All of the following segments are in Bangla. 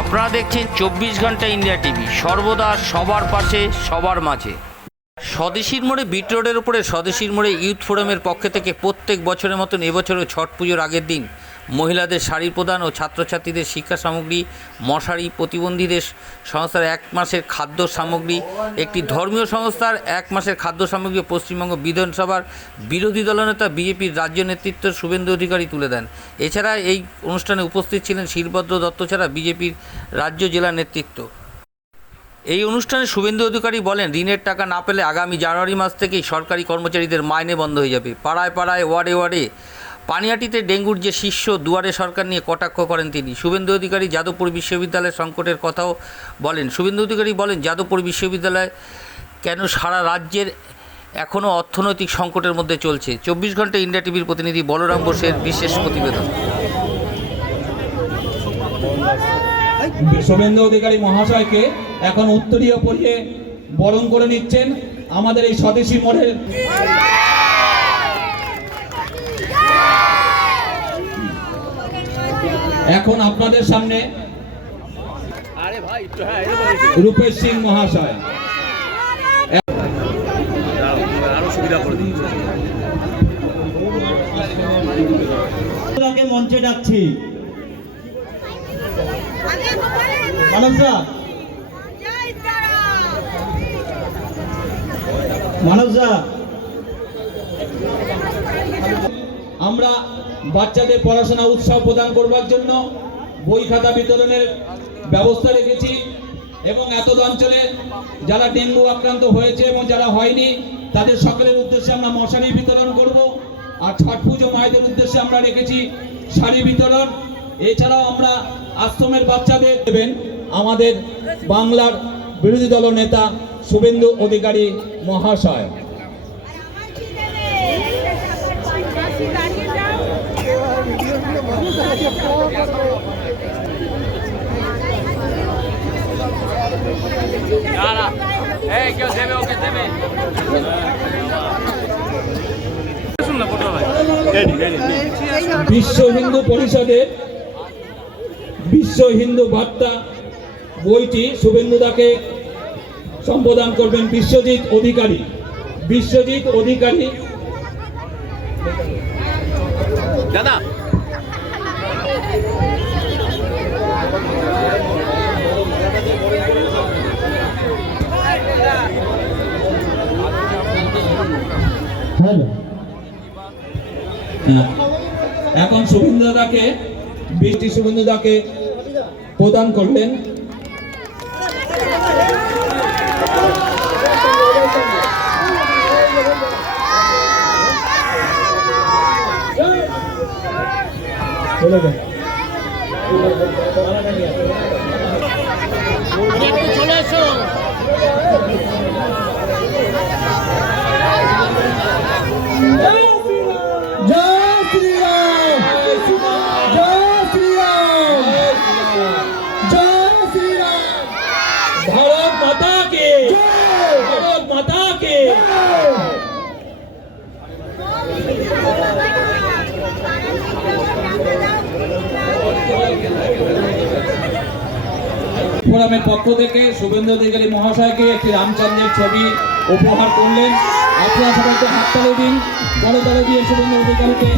আপনারা দেখছেন চব্বিশ ঘণ্টা ইন্ডিয়া টিভি, সর্বদা সবার পাশে, সবার মাঝে। স্বদেশীর মোড়ে বিট রোডের উপরে, স্বদেশীর মোড়ে ইউথ ফোরামের পক্ষে থেকে প্রত্যেক বছরের মতন এবছরও ছট পুজোর আগের দিন মহিলাদের শাড়ি প্রদান ও ছাত্রছাত্রীদের শিক্ষা সামগ্রী, মশারি, প্রতিবন্ধীদের সংস্থার এক মাসের খাদ্য সামগ্রী, একটি ধর্মীয় সংস্থার এক মাসের খাদ্য সামগ্রী পশ্চিমবঙ্গ বিধানসভার বিরোধী দলনেতা বিজেপির রাজ্য নেতৃত্ব শুভেন্দু অধিকারী তুলে দেন। এছাড়া এই অনুষ্ঠানে উপস্থিত ছিলেন শিলভদ্র দত্ত ছাড়া বিজেপির রাজ্য জেলা নেতৃত্ব। এই অনুষ্ঠানে শুভেন্দু অধিকারী বলেন, ঋণের টাকা না পেলে আগামী জানুয়ারি মাস থেকেই সরকারি কর্মচারীদের মাইনে বন্ধ হয়ে যাবে। পাড়ায় পাড়ায়, ওয়ার্ডে ওয়ার্ডে পানিহাটিতে ডেঙ্গুর যে শিষ্য দুয়ারে সরকার নিয়ে কটাক্ষ করেন তিনি। শুভেন্দু অধিকারী যাদবপুর বিশ্ববিদ্যালয়ের সংকটের কথাও বলেন। শুভেন্দু অধিকারী বলেন, যাদবপুর বিশ্ববিদ্যালয় কেন সারা রাজ্যের এখনও অর্থনৈতিক সংকটের মধ্যে চলছে? চব্বিশ ঘণ্টা ইন্ডিয়া টিভির প্রতিনিধি বলরাম বোসের বিশেষ প্রতিবেদন। শুভেন্দু অধিকারী মহাশয়কে এখন উত্তরীয় পরিয়ে বরণ করে নিচ্ছেন আমাদের এই স্বদেশী মোড়ের এখন আপনাদের সামনে রূপেশ সিং মহাশয়। মঞ্চে ডাকছি। মানবদা আমরা বাচ্চাদের পড়াশোনা উৎসাহ প্রদান করবার জন্য বই খাতা বিতরণের ব্যবস্থা রেখেছি এবং এত অঞ্চলে যারা ডেঙ্গু আক্রান্ত হয়েছে এবং যারা হয়নি, তাদের সকলের উদ্দেশ্যে আমরা মশারি বিতরণ করব আর ছট পুজো মায়েদের উদ্দেশ্যে আমরা রেখেছি শাড়ি বিতরণ। এছাড়াও আমরা আশ্রমের বাচ্চাদের দেবেন আমাদের বাংলার বিরোধী দল নেতা শুভেন্দু অধিকারী মহাশয়। বিশ্ব হিন্দু পরিষদের বিশ্ব হিন্দু বার্তা বইটি শুভেন্দুদাকে সম্বোধন করবেন বিশ্বজিৎ অধিকারী। বিশ্বজিৎ অধিকারী। দাদা। এখন শুভেন্দুদাকে বৃষ্টি শুভেন্দুদাকে প্রদান করলেন। চলে। Hola, ফোরামের পক্ষ থেকে শুভেন্দু অধিকারী মহাশয়কে একটি রামচন্দ্রের ছবি উপহার করলেন। আপনারা সবাইকে হাততালি দিন। করতালি দিয়ে শুভেন্দু অধিকারীকে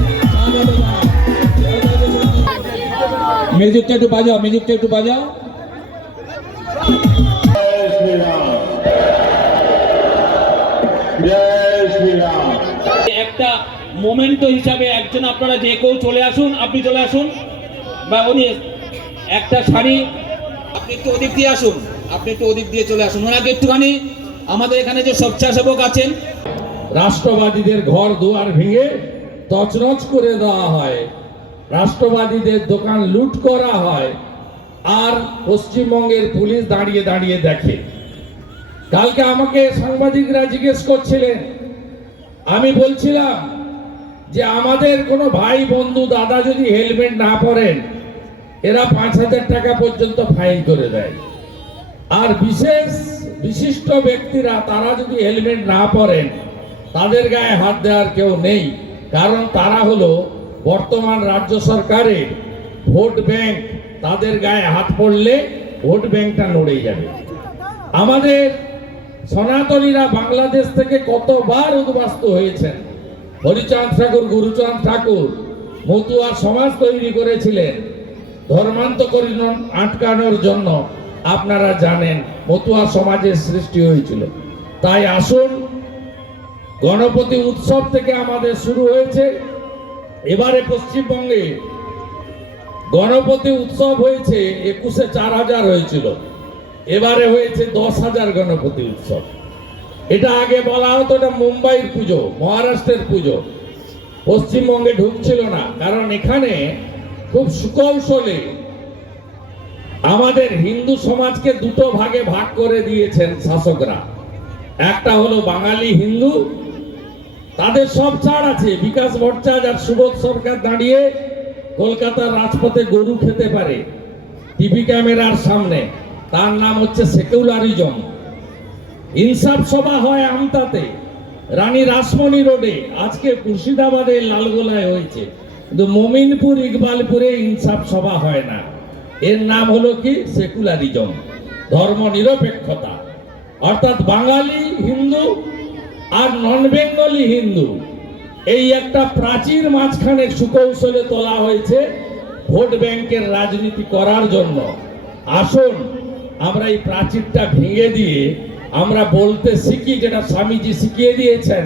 মিউজিকটা একটু বাজাও, মিউজিকটা একটু বাজাও। একটা মোমেন্টো হিসাবে একজন আপনারা যে কেউ চলে আসুন, আপনি চলে আসুন। বা উনি একটা শাড়ি আপনি একটু ওদিক দিয়ে আসুন। আপনি একটু ওদিক দিয়ে চলে আসুন। ওনাকে একটুখানি আমাদের এখানে যে স্বেচ্ছাসেবক আছেন, রাষ্ট্রবাদীদের ঘর দুয়ার ভেঙে তছনছ করে দেওয়া হয়। রাষ্ট্রবাদীদের দোকান লুট করা হয়। আর পশ্চিমবঙ্গের পুলিশ দাঁড়িয়ে দাঁড়িয়ে দেখে। কালকে আমাকে সাংবাদিকরা জিজ্ঞেস করছিলেন। আমি বলছিলাম যে আমাদের কোনো ভাই, বন্ধু, দাদা যদি হেলমেট না পরেন এরা পাঁচ হাজার টাকা পর্যন্ত ফাইন করে দেয়। আর বিশেষ, বিশিষ্ট ব্যক্তিরা, তারা যদি হেলমেট না পরেন, তাদের গায়ে হাত দেওয়ার কেউ নেই। কারণ তারা হলো বর্তমান রাজ্য সরকারের ভোট ব্যাংক। তাদের গায়ে হাত পড়লে ভোট ব্যাংকটা নড়ে যাবে। আমাদের সনাতনীরা বাংলাদেশ থেকে কতবার উদ্বাস্ত হয়েছেন। হরিচাঁদ ঠাকুর, গুরুচাঁদ ঠাকুর মতুয়ার সমাজ তৈরি করেছিলেন। ধর্মান্তকরণ আটকানোর জন্য আপনারা জানেন মতুয়া সমাজের সৃষ্টি হয়েছিল। তাই আসুন, গণপতি উৎসব থেকে আমাদের শুরু হয়েছে। এবারে পশ্চিমবঙ্গে গণপতি উৎসব হয়েছে একুশে চার হাজার হয়েছিল। এবারে হয়েছে দশ হাজার গণপতি উৎসব। এটা আগে বলা হতো এটা মুম্বাইয়ের পুজো, মহারাষ্ট্রের পুজো। পশ্চিমবঙ্গে ঢুকছিল না, কারণ এখানে খুব সুকৌশলে আমাদের হিন্দু সমাজকে দুটো ভাগে ভাগ করে দিয়েছেন শাসকরা। একটা হলো বাঙালি হিন্দু, তাদের সব ছাড় আছে, বিকাশ ভট্টাচার্য আর সুবোধ সরকার দাঁড়িয়ে কলকাতার রাজপথে গরু খেতে পারে, টিভি ক্যামেরার সামনে। তার নাম হচ্ছে সেকুলারিজম। ইনসাফ সভা হয় আমতাতে, রানী রাসমণি রোডে, আজকে মুর্শিদাবাদে লালগোলায় হয়েছে। কিন্তু মমিনপুর, ইকবালপুরে ইনসাফ সভা হয় না। এর নাম হলো কি? সেকুলারিজম ধর্ম নিরপেক্ষতা অর্থাৎ বাঙালি হিন্দু আর নন বেঙ্গলি হিন্দু। এই একটা প্রাচীর মাঝখানে সুকৌশলে তোলা হয়েছে ভোট ব্যাংকের রাজনীতি করার জন্য। আসুন, আমরা এই প্রাচীরটা ভেঙে দিয়ে আমরা বলতে শিখি, যেটা স্বামীজি শিখিয়ে দিয়েছেন।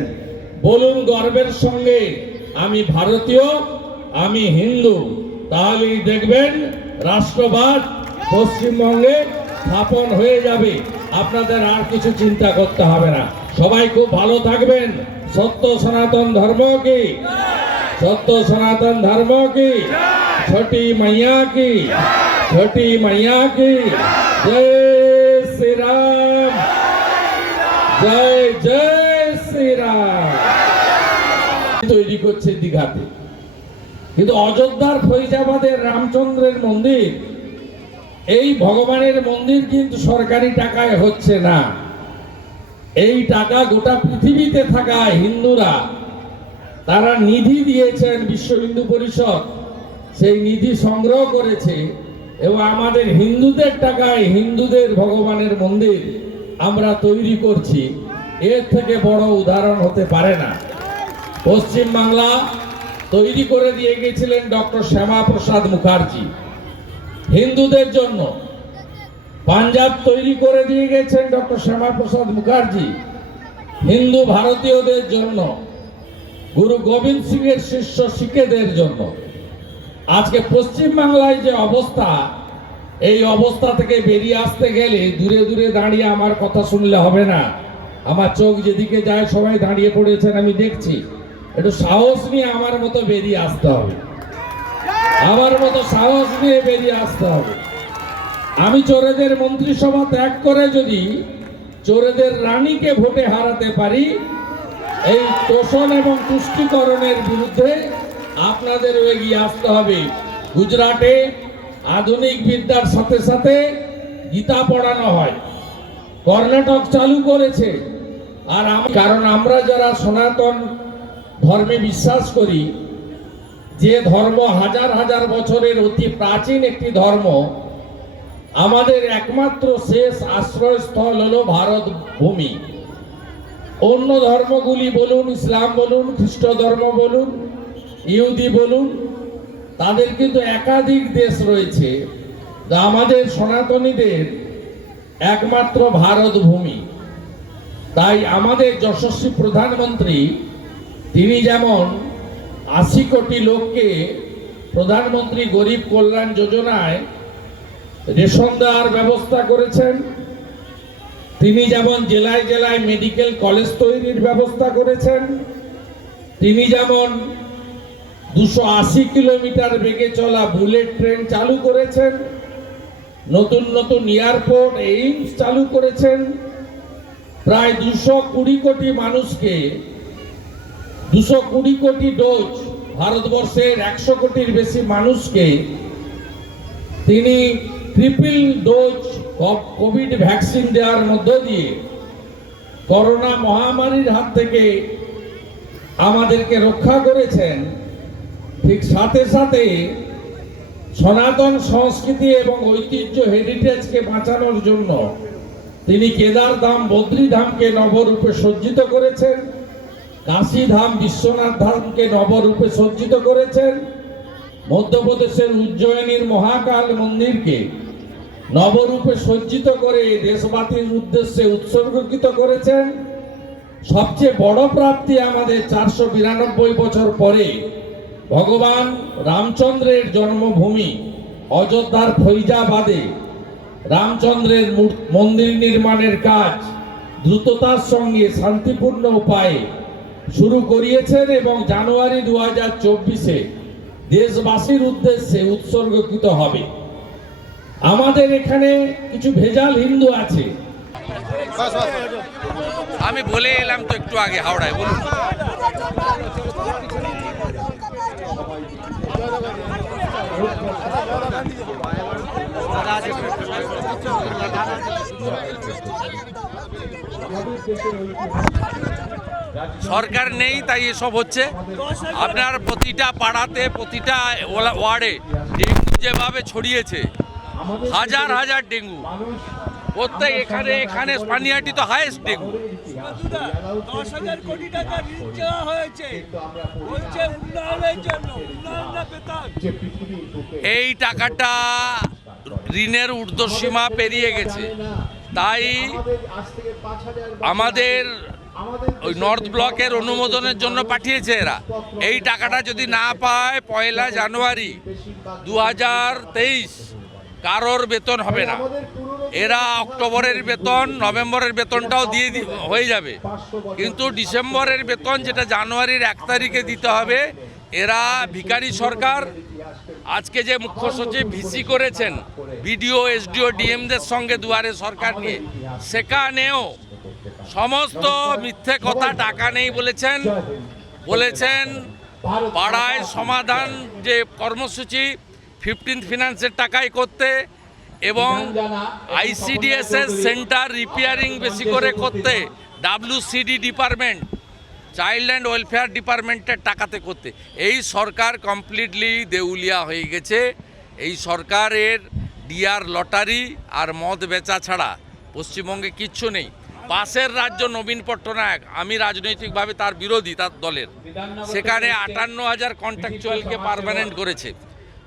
বলুন গর্বের সঙ্গে, আমি ভারতীয় আমি হিন্দু তাহলেই দেখবেন রাষ্ট্রবাদ পশ্চিমবঙ্গে স্থাপন হয়ে যাবে। আপনাদের আর কিছু চিন্তা করতে হবে না। সবাই খুব ভালো থাকবেন। সত্য সনাতন ধর্ম কি? সত্য সনাতন ধর্ম কি? ছোটি মাইয়া কি? ছোটি মাইয়া কি? জয় শ্রীরাম। জয় জয় শ্রীরাম। তৈরি করছে দীঘাতে। কিন্তু অযোধ্যার ফৈজাবাদের রামচন্দ্রের মন্দির, এই ভগবানের মন্দির কিন্তু সরকারি টাকায় হচ্ছে না। এই টাকা গোটা পৃথিবীতে থাকা হিন্দুরা, তারা নিধি দিয়েছেন বিশ্ব হিন্দু পরিষদ। সেই নিধি সংগ্রহ করেছে এবং আমাদের হিন্দুদের টাকায় হিন্দুদের ভগবানের মন্দির আমরা তৈরি করছি। এর থেকে বড় উদাহরণ হতে পারে না। পশ্চিম বাংলা তৈরি করে দিয়ে গেছিলেন ডক্টর শ্যামা প্রসাদ মুখার্জি। হিন্দুদের জন্য পাঞ্জাব তৈরি করে দিয়ে গেছেন ডক্টর শ্যামা প্রসাদ মুখার্জি। হিন্দু ভারতীয়দের জন্য, গুরু গোবিন্দ সিং এর শিষ্য শিখেদের জন্য। আজকে পশ্চিম বাংলায় যে অবস্থা, এই অবস্থা থেকে বেরিয়ে আসতে গেলে দূরে দূরে দাঁড়িয়ে আমার কথা শুনলে হবে না। আমার চোখ যেদিকে যায় সবাই দাঁড়িয়ে পড়েছেন, আমি দেখছি। একটু সাহস নিয়ে আমার মতো বেরিয়ে আসতে হবে। আমার মতো সাহস নিয়ে বেরিয়ে আসতে হবে। আমি চোরেদের মন্ত্রিসভা ত্যাগ করে যদি চোরেদের রানীকে ভোটে হারাতে পারি, এই তোষণ এবং তুষ্টিকরণের বিরুদ্ধে আপনাদের এগিয়ে আসতে হবে। গুজরাটে আধুনিক বিদ্যার সাথে সাথে গীতা পড়ানো হয়। কর্ণাটক চালু করেছে। আর কারণ আমরা যারা সনাতন ধর্মে বিশ্বাস করি, যে ধর্ম হাজার হাজার বছরের অতি প্রাচীন একটি ধর্ম, আমাদের একমাত্র শেষ আশ্রয়স্থল হলো ভারত ভূমি। অন্য ধর্মগুলি বলুন, ইসলাম বলুন, খ্রিস্ট ধর্ম বলুন, ইহুদি বলুন, তাদের কিন্তু একাধিক দেশ রয়েছে আমাদের সনাতনীদের একমাত্র ভারত ভূমি। তাই আমাদের যশস্বী প্রধানমন্ত্রী তিনি যেমন আশি কোটি লোককে প্রধানমন্ত্রী গরিব কল্যাণ যোজনায় রেশন দেওয়ার ব্যবস্থা করেছেন, তিনি যেমন জেলায় জেলায় মেডিকেল কলেজ তৈরির ব্যবস্থা করেছেন, তিনি যেমন দুশো আশি কিলোমিটার বেগে চলা বুলেট ট্রেন চালু করেছেন, নতুন নতুন এয়ারপোর্ট এইমস চালু করেছেন, প্রায় দুশো কুড়ি কোটি মানুষকে দুশো কুড়ি কোটি ডোজ ভারতবর্ষের একশো কোটির বেশি মানুষকে তিনি ট্রিপল ডোজ কোভিড ভ্যাকসিন দেওয়ার মধ্য দিয়ে করোনা মহামারীর হাত থেকে আমাদেরকে রক্ষা করেছেন। ঠিক সাথে সাথে সনাতন সংস্কৃতি এবং ঐতিহ্য হেরিটেজকে বাঁচানোর জন্য তিনি কেদার ধাম বদ্রী ধামকে নবরূপে সজ্জিত করেছেন। কাশী ধাম বিশ্বনাথ ধামকে নবরূপে সজ্জিত করেছেন মধ্যপ্রদেশের উজ্জয়িনীর মহাকাল মন্দিরকে নবরূপে সজ্জিত করে দেশবাসীর উদ্দেশ্যে উৎসর্গকৃত করেছেন। সবচেয়ে বড় প্রাপ্তি আমাদের চারশো বিরানব্বই বছর পরে ভগবান রামচন্দ্রের জন্মভূমি অযোধ্যার ফৈজাবাদে রামচন্দ্রের মন্দির নির্মাণের কাজ দ্রুততার সঙ্গে শান্তিপূর্ণ উপায়ে শুরু করিয়েছেন এবং জানুয়ারি দু হাজার চব্বিশে দেশবাসীর উদ্দেশ্যে উৎসর্গকৃত হবে আমাদের এখানে কিছু ভেজাল হিন্দু আছে আমি বলে এলাম তো একটু আগে হাওড়ায় বলুন সরকার নেই তাই এসব হচ্ছে। আপনার প্রতিটা পাড়াতে প্রতিটা ওলা- ওয়ার্ডে ডেঙ্গু যেভাবে ছড়িয়েছে হাজার হাজার ডেঙ্গু। প্রত্যেক এখানে এখানে পানিহাটি তো হাইয়েস্ট ডেঙ্গু। দশ হাজার কোটি টাকা ঋণ দেওয়া হয়েছে। বলছে উন্নয়নের জন্য উন্নয়ন না বেতন এই টাকাটা ঋণের ঊর্ধ্বসীমা পেরিয়ে গেছে। তাই আমাদের ওই নর্থ ব্লকের অনুমোদনের জন্য পাঠিয়েছে এরা। এই টাকাটা যদি না পায়, পয়লা জানুয়ারি দু হাজার তেইশ, কারোর বেতন হবে না। এরা অক্টোবরের বেতন, নভেম্বরের বেতনটাও দিয়ে হয়ে যাবে। কিন্তু ডিসেম্বরের বেতন যেটা জানুয়ারির এক তারিখে দিতে হবে, এরা ভিকারি সরকার। আজকে যে মুখ্য সচিব ভিসি করেছেন, বিডিও, এসডিও, ডিএমদের সঙ্গে দুয়ারে সরকার নিয়ে, সেখানেও সমস্ত মিথ্যে কথা টাকা নেই বলেছেন। বলেছেন পাড়ায় সমাধান যে কর্মসূচি ফিফটিন ফিনান্সের টাকায় করতে এবং আইসিডিএস এর সেন্টার রিপেয়ারিং বেশি করে করতে WCD department child and welfare ডিপার্টমেন্টের টাকাতে করতে। এই সরকার কমপ্লিটলি দেউলিয়া হয়ে গেছে। এই সরকারের ডিআর লটারি আর মদ বেচা ছাড়া পশ্চিমবঙ্গে কিচ্ছু নেই। পাশের রাজ্য নবীন পট্টনায়ক, আমি রাজনৈতিকভাবে তার বিরোধী, তার দলের। সেখানে আটান্ন হাজার কন্ট্রাকচুয়ালকে পার্মানেন্ট করেছে।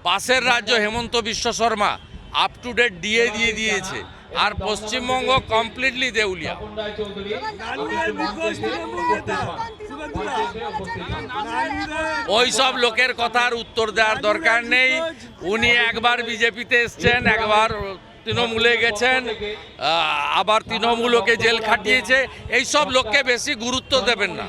পাশের রাজ্য Himanta Biswa Sarma up to date দিয়ে দিয়ে দিয়েছে। আর পশ্চিমবঙ্গ কমপ্লিটলি দেউলিয়া। ওই সব লোকের কথার উত্তর দেওয়ার দরকার নেই। উনি একবার বিজেপিতে এসছেন, একবার তৃণমূলে গেছেন আবার তৃণমূলকে জেল খাটিয়েছে এই সব লোককে বেশি গুরুত্ব দেবেন না।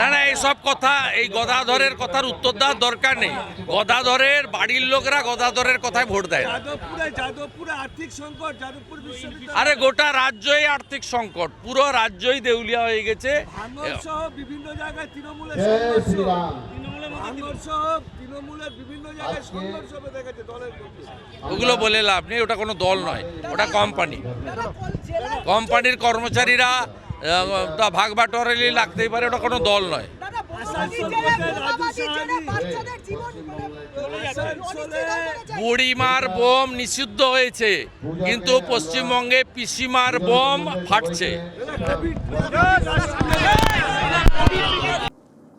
না না এইসব কথা এই গদাধরের কথার উত্তর দেওয়ার দরকার নেই। গদাধরের বাড়ির লোকরা গদাধরের কথায় ভোট দেয় না। যাদবপুরে যাদবপুরে আর্থিক সংকট যাদবপুর বিশ্ববিদ্যালয় আরে গোটা রাজ্যই আর্থিক সংকট পুরো রাজ্যই দেউলিয়া হয়ে গেছে। বিভিন্ন জায়গায় তৃণমূলের তৃণমূলের বিভিন্ন জায়গায় সংঘর্ষ বেঁধে গেছে দলের ওগুলো বলে লাভ নেই ওটা কোনো দল নয় ওটা কোম্পানি কোম্পানির কর্মচারীরা ভাগ বাটোয়ারি লাগতেই পারে ওটা কোনো দল নয়। বুড়িমার বোম নিষিদ্ধ হয়েছে কিন্তু পশ্চিমবঙ্গে পিসিমার বোম ফাটছে।